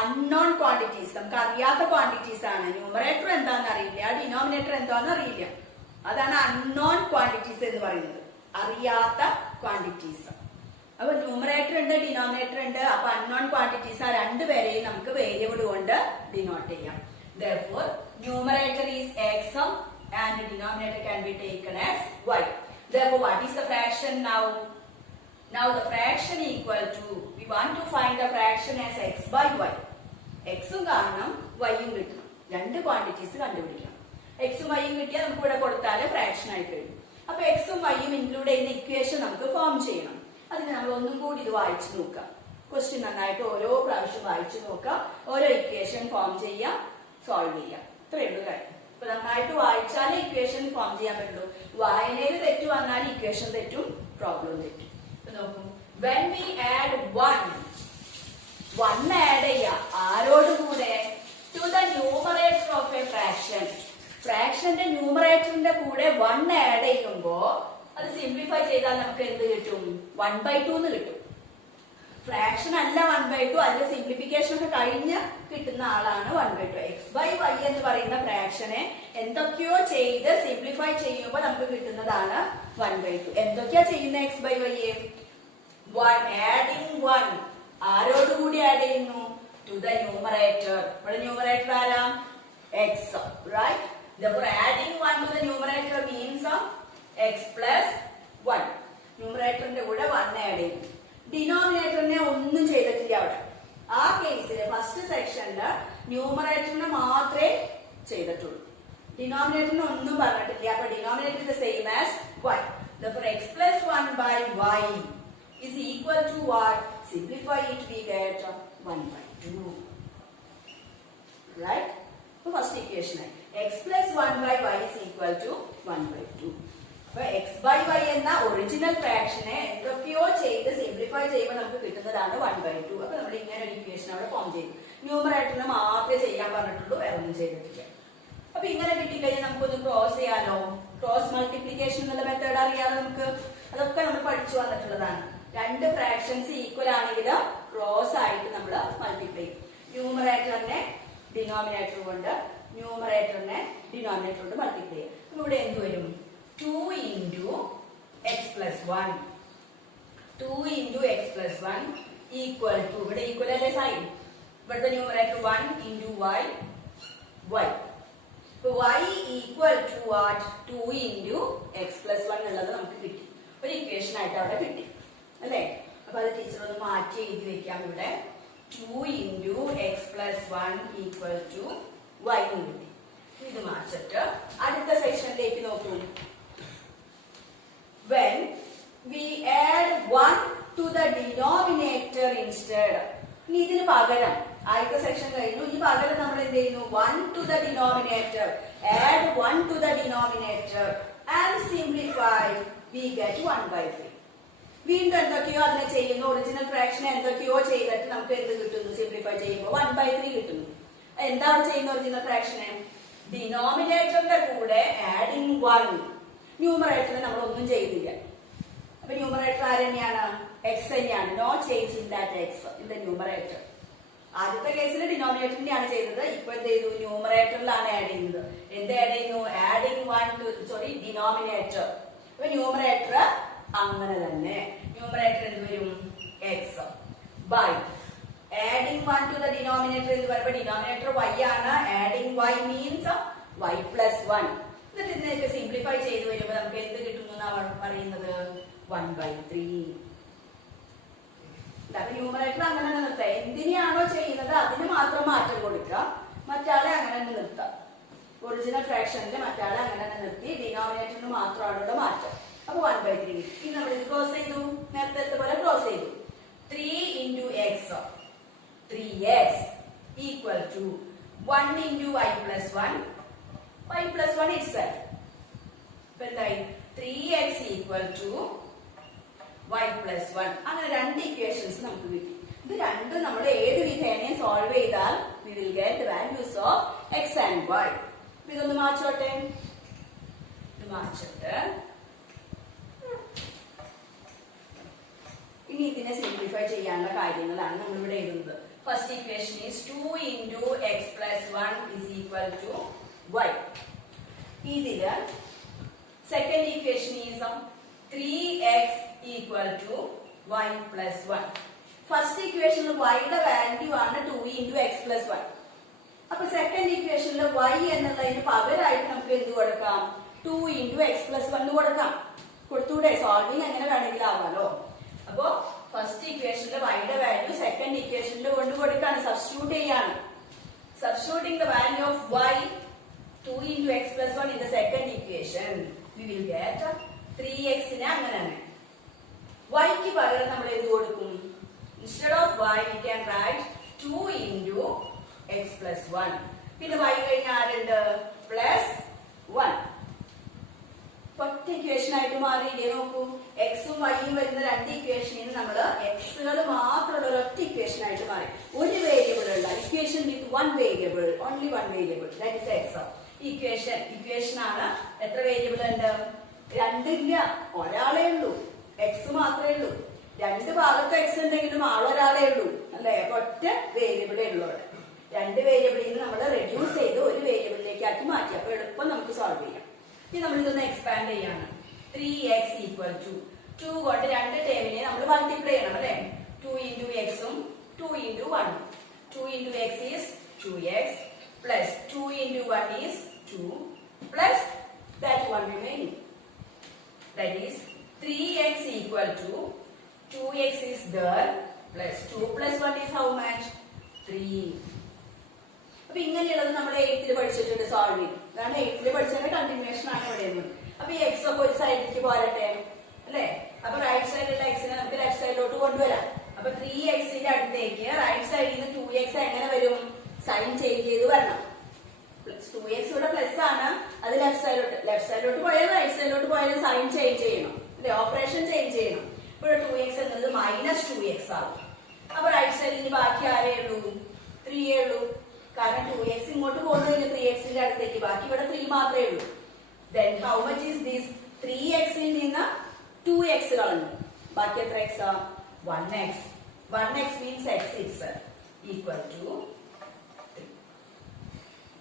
unknown quantities. നമുക്ക് അറിയാത്ത ക്വാണ്ടിറ്റീസ് ആണ്. ന്യൂമറേറ്റർ എന്താണെന്ന് അറിയില്ല, ഡിനോമിനേറ്റർ എന്താണെന്ന് അറിയില്ല. അതാണ് അൺനോൺ ക്വാണ്ടിറ്റീസ് എന്ന് പറയുന്നത്. അറിയാത്ത ക്വാണ്ടിറ്റീസ്. അപ്പൊ ന്യൂമറേറ്റർ ഉണ്ട്, ഡിനോമിനേറ്റർ ഉണ്ട്. അപ്പൊ അൺനോൺ ക്വാണ്ടിറ്റീസ് ആ രണ്ടുപേരെയും നമുക്ക് വേരിയബിൾ കൊണ്ട് ഡിനോട്ട് ചെയ്യാം. Therefore, numerator is x and denominator can be taken as y. Therefore, what is the fraction now? Now the fraction equal to, we want to find the fraction as x by y. x ഉം കാണണം, y ഉം കിട്ടണം. രണ്ട് ക്വാണ്ടിറ്റീസ് കണ്ടുപിടിക്കണം. x ഉം y ഉം കിട്ടിയാൽ നമുക്ക് ഇവിടെ കൊടുത്താൽ ഫ്രാക്ഷൻ ആയി കഴിയും. അപ്പൊ x ഉം y ഉം ഇൻക്ലൂഡ് ചെയ്യുന്ന ഇക്വേഷൻ നമുക്ക് ഫോം ചെയ്യണം. അതിന് നമ്മൾ ഒന്നും കൂടി ഇത് വായിച്ചു നോക്കാം. ക്വസ്റ്റ്യൻ നന്നായിട്ട് ഓരോ പ്രാവശ്യം വായിച്ചു നോക്കാം. ഓരോ ഇക്വേഷൻ ഫോം ചെയ്യാം, സോൾവ് ചെയ്യാം. ഇത്രയേ ഉള്ളൂ കാര്യം. അപ്പൊ നന്നായിട്ട് വായിച്ചാലേ ഇക്വേഷൻ ഫോം ചെയ്യാൻ പറ്റുള്ളൂ. വായനയിൽ തെറ്റു വന്നാൽ ഇക്വേഷൻ തെറ്റും, പ്രോബ്ലം തെറ്റും. ഇപ്പൊ നോക്കൂ. When we add 1 ആഡ് ചെയ്യാം. ആരോട് കൂടെ? To the numerator of a fraction. ഫ്രാക്ഷന്റെ ന്യൂമറേറ്ററിന്റെ കൂടെ 1 ആഡ് ചെയ്യുമ്പോ അത് സിംപ്ലിഫൈ സിംപ്ലിഫൈ ചെയ്താൽ നമുക്ക് എന്ത് കിട്ടും? 1/2 എന്ന് കിട്ടും. ഫ്രാക്ഷൻ അല്ല 1/2, അതിന്റെ സിംപ്ലിഫിക്കേഷൻ ഒക്കെ കഴിഞ്ഞ് കിട്ടുന്ന ആളാണ് 1/2. x/y എന്ന് പറയുന്ന ഫ്രാക്ഷനെ എന്തൊക്കെയോ ചെയ്ത് സിംപ്ലിഫൈ ചെയ്യുമ്പോൾ നമുക്ക് കിട്ടുന്നതാണ് 1/2. എന്തൊക്കെയാ ചെയ്യുന്ന x/y? 1 ആഡിങ് 1. ആരോടുകൂടി ആഡ് ചെയ്യുന്നു? To the numerator. ഇവിടെ ന്യൂമറേറ്റർ ആരാ? x, right? Therefore adding 1 to the numerator means x plus 1. ന്യൂമറേറ്ററിന്റെ കൂടെ 1 ആഡ് ചെയ്യും. ഡിനോമിനേറ്ററിനെ ഒന്നും ചെയ്തിട്ടില്ല അവിടെ. ആ കേസിൽ ഫസ്റ്റ് സെക്ഷനില് ന്യൂമറേറ്ററിനെ മാത്രമേ ചെയ്തിട്ടുള്ളൂ. ഡിനോമിനേറ്ററിനെ ഒന്നും പറഞ്ഞിട്ടില്ല. അപ്പൊ denominator is the same as y. Therefore x plus 1 by y is equal to what? Simplify it, we get 1/2. Right? So first equation x plus 1 by y is equal to 1/2. അപ്പൊ x/y എന്ന ഒറിജിനൽ ഫ്രാക്ഷനെ എന്തൊക്കെയോ ചെയ്ത് സിംപ്ലിഫൈ ചെയ്യുമ്പോൾ നമുക്ക് കിട്ടുന്നതാണ് 1/2. അപ്പൊ നമ്മൾ ഇങ്ങനെ ഒരു ഇക്വേഷൻ അവിടെ ഫോം ചെയ്യും. ന്യൂമറേറ്ററിനെ മാത്രമേ ചെയ്യാൻ പറഞ്ഞിട്ടുള്ളൂ, വേറെ ഒന്നും ചെയ്തിട്ടില്ല. അപ്പൊ ഇങ്ങനെ കിട്ടിക്കഴിഞ്ഞാൽ നമുക്കൊന്ന് ക്രോസ് ചെയ്യാലോ. ക്രോസ് മൾട്ടിപ്ലിക്കേഷൻ എന്നുള്ള മെത്തേഡ് അറിയാതെ നമുക്ക് അതൊക്കെ നമ്മൾ പഠിച്ചു വന്നിട്ടുള്ളതാണ്. രണ്ട് ഫ്രാക്ഷൻസ് ഈക്വൽ ആണെങ്കിൽ ക്രോസ് ആയിട്ട് നമ്മൾ മൾട്ടിപ്ലൈ ചെയ്യും. ന്യൂമറേറ്ററിനെ ഡിനോമിനേറ്റർ കൊണ്ട്, ന്യൂമറേറ്ററിനെ ഡിനോമിനേറ്റർ കൊണ്ട് മൾട്ടിപ്ലൈ ചെയ്യും. ഇവിടെ എന്ത് വരും? 2 into x plus 1. 2 into x plus 1 equal to, ഇവിടെ ഈക്വൽ അല്ലേ സൈൻ? ഇവിടുത്തെ numerator 1 into y, y. So y equal to what? 2 into x plus 1 എന്നുള്ളത് നമുക്ക് കിട്ടി. ഒരു ഇക്വേഷൻ ആയിട്ട് അവിടെ കിട്ടി അല്ലേ? അപ്പൊ അത് ടീച്ചർ ഒന്ന് മാറ്റി എഴുതി വെക്കാം. ഇവിടെ 2 into x plus 1 equal to y എന്ന് കിട്ടി. ഇത് മാറ്റിട്ട് അടുത്ത സെക്ഷനിലേക്ക് നോക്കൂ. When we add 1 to the denominator instead. ഇനി ഇതിന് പകരം ആദ്യത്തെ സെക്ഷൻ കഴിഞ്ഞു. ഇനി പകരം നമ്മൾ എന്ത് ചെയ്യുന്നു? 1 to the denominator. Add 1 to the denominator and simplify. We get 1/3. വീണ്ടും എന്തൊക്കെയോ അതിനെ ചെയ്യുന്നു. ഒറിജിനൽ ഫ്രാക്ഷൻ എന്തൊക്കെയോ ചെയ്തിട്ട് നമുക്ക് എന്ത് കിട്ടുന്നു? സിംപ്ലിഫൈ ചെയ്യുമ്പോൾ 1/3 കിട്ടുന്നു. എന്താണ് ചെയ്യുന്ന ഒറിജിനൽ ഫ്രാക്ഷനെ? ഡിനോമിനേറ്ററിന്റെ കൂടെ ആഡിങ് 1. ന്യൂമറേറ്ററിന് നമ്മൾ ഒന്നും ചെയ്യുന്നില്ല. അപ്പൊ ന്യൂമറേറ്റർ ആര് തന്നെയാണ്? എക്സ് തന്നെയാണ്. No change in that x in the numerator. ആദ്യത്തെ കേസിൽ ഡിനോമിനേറ്ററിനെയാണ് ചെയ്തത്. ഇപ്പൊ എന്ത് ചെയ്തു? ന്യൂമറേറ്ററിലാണ് ആഡ് ചെയ്യുന്നത്. എന്ത് ആഡ് ചെയ്യുന്നു? Adding 1 to denominator. അപ്പൊ ന്യൂമറേറ്റർ അങ്ങനെ തന്നെ. ന്യൂമറേറ്റർ എന്ത് വരും? X by adding 1 to the denominator എന്ന് പറയുമ്പോൾ ഡിനോമിനേറ്റർ y ആണ്. Adding y means y plus 1. എന്നിട്ട് ഇതിനൊക്കെ സിംപ്ലിഫൈ ചെയ്ത് വരുമ്പോൾ നമുക്ക് എന്ത് കിട്ടുന്നു എന്നാണ് പറയുന്നത്? 1/3. അപ്പൊ ന്യൂമറേറ്റർ അങ്ങനെ തന്നെ നിർത്താം. എന്തിനാണോ ചെയ്യുന്നത് അതിന് മാത്രം മാറ്റം കൊടുക്കുക, മറ്റാളെ അങ്ങനെ തന്നെ നിർത്താം. ഒറിജിനൽ ഫ്രാക്ഷനിൽ മറ്റാളെ അങ്ങനെ തന്നെ നിർത്തി ഡിനോമിനേറ്ററിന് മാത്രമാണ് ഇവിടെ മാറ്റം. അപ്പൊ 1/3. ഇനി നമ്മൾ ഇത് ക്ലോസ് ചെയ്തു, നേരത്തെ പോലെ ക്ലോസ് ചെയ്തു. 3 into x, 3x equal to 1 into y plus 1, y plus 1 itself. ഇപ്പൊ എന്തായി? 3x equal to y plus 1. അങ്ങനെ രണ്ട് ഇക്വേഷൻസ് നമുക്ക് കിട്ടി. ഇത് രണ്ടും നമ്മൾ ഏത് വിധേനയും സോൾവ് ചെയ്താൽ we will get the values of x and y. ഇതൊന്ന് മാറ്റോട്ടെ. ഇത് മാറ്റിട്ട് ഇനി ഇതിനെ സിംപ്ലിഫൈ ചെയ്യാനുള്ള കാര്യങ്ങളാണ് നമ്മൾ ഇവിടെ എഴുതുന്നത്. First equation is 2 into x plus 1 is equal to y. ഇതില് second equation is 3x equal to y plus 1. First ഇക്വേഷനിൽ y യുടെ വാല്യൂ ആണ് 2 into x plus 1. അപ്പൊ സെക്കൻഡ് ഇക്വേഷനിൽ y എന്നുള്ളതിന് പകരമായിട്ട് നമുക്ക് എന്ത് കൊടുക്കാം? 2 into x plus 1 കൊടുക്കാം. കൊടുത്തൂടെ? സോൾവിങ് എങ്ങനെ വേണമെങ്കിലും ആവാലോ. അപ്പോ ഫസ്റ്റ് ഇക്വേഷനിൽ y യുടെ വാല്യൂ സെക്കൻഡ് ഇക്വേഷനിൽ കൊണ്ട് കൊടുക്കാണ്, സബ്സ്റ്റിറ്റ്യൂട്ട് ചെയ്യാണ്. Substituting the value of y 2 into x plus 1 in the second equation, we will get 3x നെ അങ്ങനെ തന്നെ. y ക്ക് പകരം നമ്മൾ എന്ത് കൊടുക്കും? Instead of y we can write 2 into x plus 1. പിന്നെ y കഴിഞ്ഞ ആരുണ്ട്? plus 1. ഫസ്റ്റ് ഇക്വേഷൻ ആയിട്ട് മാറിയില്ലേ? നോക്കൂ, എക്സും വൈയും വരുന്ന രണ്ട് ഇക്വേഷനിൽ നമ്മൾ എക്സുകൾ മാത്രമുള്ള ഒരൊറ്റ ഇക്വേഷൻ ആയിട്ട് മാറി. ഒരു വേരിയബിൾ ഉള്ള equation with one variable, only one variable, that is X. Equation ആണ്. എത്ര വേരിയബിൾ ഉണ്ട്? രണ്ടില്ല, ഒരാളേ ഉള്ളൂ, എക്സ് മാത്രമേ ഉള്ളൂ. രണ്ട് ഭാഗത്ത് എക്സ് ഉണ്ടെങ്കിലും ആളൊരാളേ ഉള്ളൂ അല്ലെ. അപ്പൊ ഒറ്റ വേരിയബിളേ ഉള്ളൂ അവിടെ. രണ്ട് വേരിയബിളിൽ നിന്ന് നമ്മൾ റെഡ്യൂസ് ചെയ്ത് ഒരു വേരിയബിളിലേക്ക് ആക്കി മാറ്റി. അപ്പൊ എളുപ്പം നമുക്ക് സോൾവ് ചെയ്യാം. ഇനി നമ്മൾ ഇതൊന്ന് എക്സ്പാൻഡ് ചെയ്യാണ്. 3x ഈക്വൽ ടു 2 കൊണ്ട് രണ്ട് ടേമിനെ നമ്മൾ മൾട്ടിപ്ലൈ ചെയ്യണം അല്ലെ. 2 into x ഉം 2 into 1. 2 into x is 2x plus 2 into 1 is 2 plus that one remaining. That is 3x equal to 2x is there plus 2 plus 1 is how much? 3. അപ്പൊ ഇങ്ങനെയുള്ളത് നമ്മുടെ 8th പഠിച്ചിട്ടുണ്ട് സോൾവിങ്. അതാണ് 8th പഠിച്ചതിന്റെ കണ്ടിന്യൂഷൻ ആണ് ഇവിടെ. അപ്പൊ ഈ എക്സ് ഒക്കെ ഒരു സൈഡിലേക്ക് പോരട്ടെ അല്ലെ. അപ്പൊ റൈറ്റ് സൈഡിലുള്ള എക്സിനെ നമുക്ക് ലെഫ്റ്റ് സൈഡിലോട്ട് കൊണ്ടുവരാം. അപ്പൊ 3xന്റെ അടുത്തേക്ക് റൈറ്റ് സൈഡിൽ നിന്ന് 2x എങ്ങനെ വരും? സൈൻ ചേഞ്ച് ചെയ്ത് വരണം. 2x ഇവിടെ പ്ലസ് ആണ്, അത് ലെഫ്റ്റ് സൈഡിലോട്ട് പോയാൽ റൈറ്റ് സൈഡിലോട്ട് പോയാലും സൈൻ ചേഞ്ച് ചെയ്യണം അല്ലെ, ഓപ്പറേഷൻ ചേഞ്ച് ചെയ്യണം. ഇവിടെ 2x എന്നത് -2x ആവും. അപ്പൊ റൈറ്റ് സൈഡിൽ ബാക്കി ആരേ ഉള്ളൂ? 3 ഉള്ളൂ. കാരണം 2x ഇങ്ങോട്ട് പോകുന്നതിന് 3xന്റെ അടുത്തേക്ക്, ബാക്കി ഇവിടെ 3 മാത്രമേ ഉള്ളൂ. Then how much is this? 3x ൽ നിന്ന് 2x കളഞ്ഞു, ബാക്കി എത്ര x ആ? 1x. 1x means x itself equal to 3.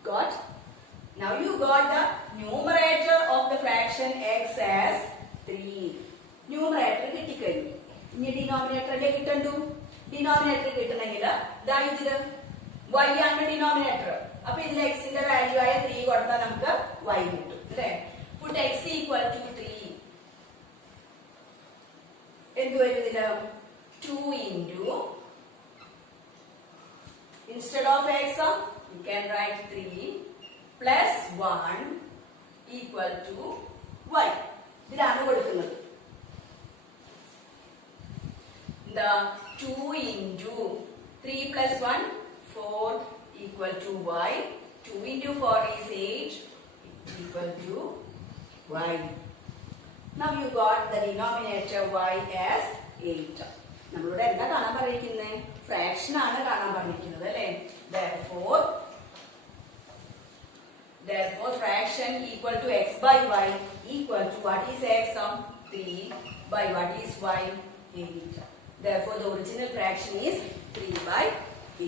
Got? Now you got the numerator of the fraction x as 3. Numerator കിട്ടിക്കഴിഞ്ഞു. ഇനി ഡിനോമിനേറ്ററിലെ കിട്ടണ്ടു. ഡിനോമിനേറ്റർ കിട്ടണമെങ്കിൽ ദാ ഇതില് y ആണ് ഡിനോമിനേറ്റർ. അപ്പൊ ഇതിൽ എക്സിന്റെ വാല്യൂ ആയ 3 കൊടുത്താൽ നമുക്ക് y കിട്ടും അല്ലെ. Put x equal to 3. എന്ത് വരും ഇതില്? 2 into, instead of x you can write 3 plus 1 equal to y. ഇതിലാണ് കൊടുക്കുന്നത്. The 2 into 3 plus 1 4 equal to y. 2 into 4 is 8 equal to y. Now you got the denominator y as 8. നമ്മളോട് എന്താ കാണാൻ പറഞ്ഞിരിക്കുന്നത്? ഫ്രാക്ഷൻ ആണ് കാണാൻ പറഞ്ഞിരിക്കുന്നത് അല്ലെ. Therefore fraction equal to x by y equal to what is x? 3 by what is y? 8. Therefore the original fraction is 3 by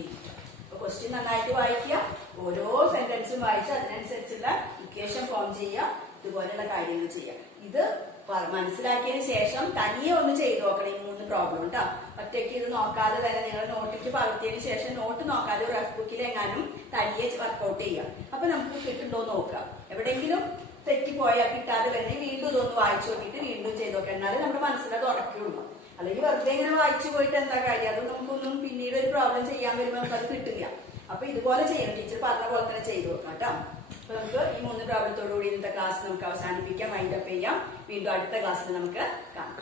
8. അപ്പൊ ക്വസ്റ്റ്യൻ നന്നായിട്ട് വായിക്കുക, ഓരോ സെന്റൻസും വായിച്ച് അതിനനുസരിച്ചുള്ള ഇക്വേഷൻ ഫോം ചെയ്യുക, ഇതുപോലെയുള്ള കാര്യങ്ങൾ ചെയ്യുക. ഇത് മനസ്സിലാക്കിയതിനു ശേഷം തനിയെ ഒന്ന് ചെയ്ത് നോക്കണം ഈ 3 പ്രോബ്ലം കേട്ടോ. ഒറ്റയ്ക്ക് ഇത് നോക്കാതെ തന്നെ നിങ്ങൾ നോട്ടിക്ക് പകർത്തിയതിനു ശേഷം നോട്ട് നോക്കാതെ റഫ് ബുക്കിൽ എങ്ങാനും തനിയെ വർക്ക്ഔട്ട് ചെയ്യുക. അപ്പൊ നമുക്ക് കിട്ടുണ്ടോ നോക്കാം. എവിടെയെങ്കിലും തെറ്റിപ്പോയാൽ കിട്ടാതെ തന്നെ വീണ്ടും ഇതൊന്ന് വായിച്ചു നോക്കിയിട്ട് വീണ്ടും ചെയ്ത് നോക്കാം. എന്നാലേ നമ്മുടെ മനസ്സിലത് ഉറക്കുള്ളൂ. അല്ലെങ്കിൽ വെറുതെ ഇങ്ങനെ വായിച്ചു പോയിട്ട് എന്താ കാര്യം? അത് നമുക്കൊന്നും പിന്നീട് ഒരു പ്രോബ്ലം ചെയ്യാൻ വരുമ്പോൾ നമുക്കത് കിട്ടില്ല. അപ്പൊ ഇതുപോലെ ചെയ്യണം, ടീച്ചർ പറഞ്ഞ പോലെ തന്നെ ചെയ്തു നോക്കാം കേട്ടോ. അപ്പൊ നമുക്ക് ഈ 3 പ്രോബ്ലത്തോടുകൂടി ഇന്നത്തെ ക്ലാസ് നമുക്ക് അവസാനിപ്പിക്കാം, വൈൻഡ് അപ്പ് ചെയ്യാം. വീണ്ടും അടുത്ത ക്ലാസ്സിൽ നമുക്ക് കാണാം.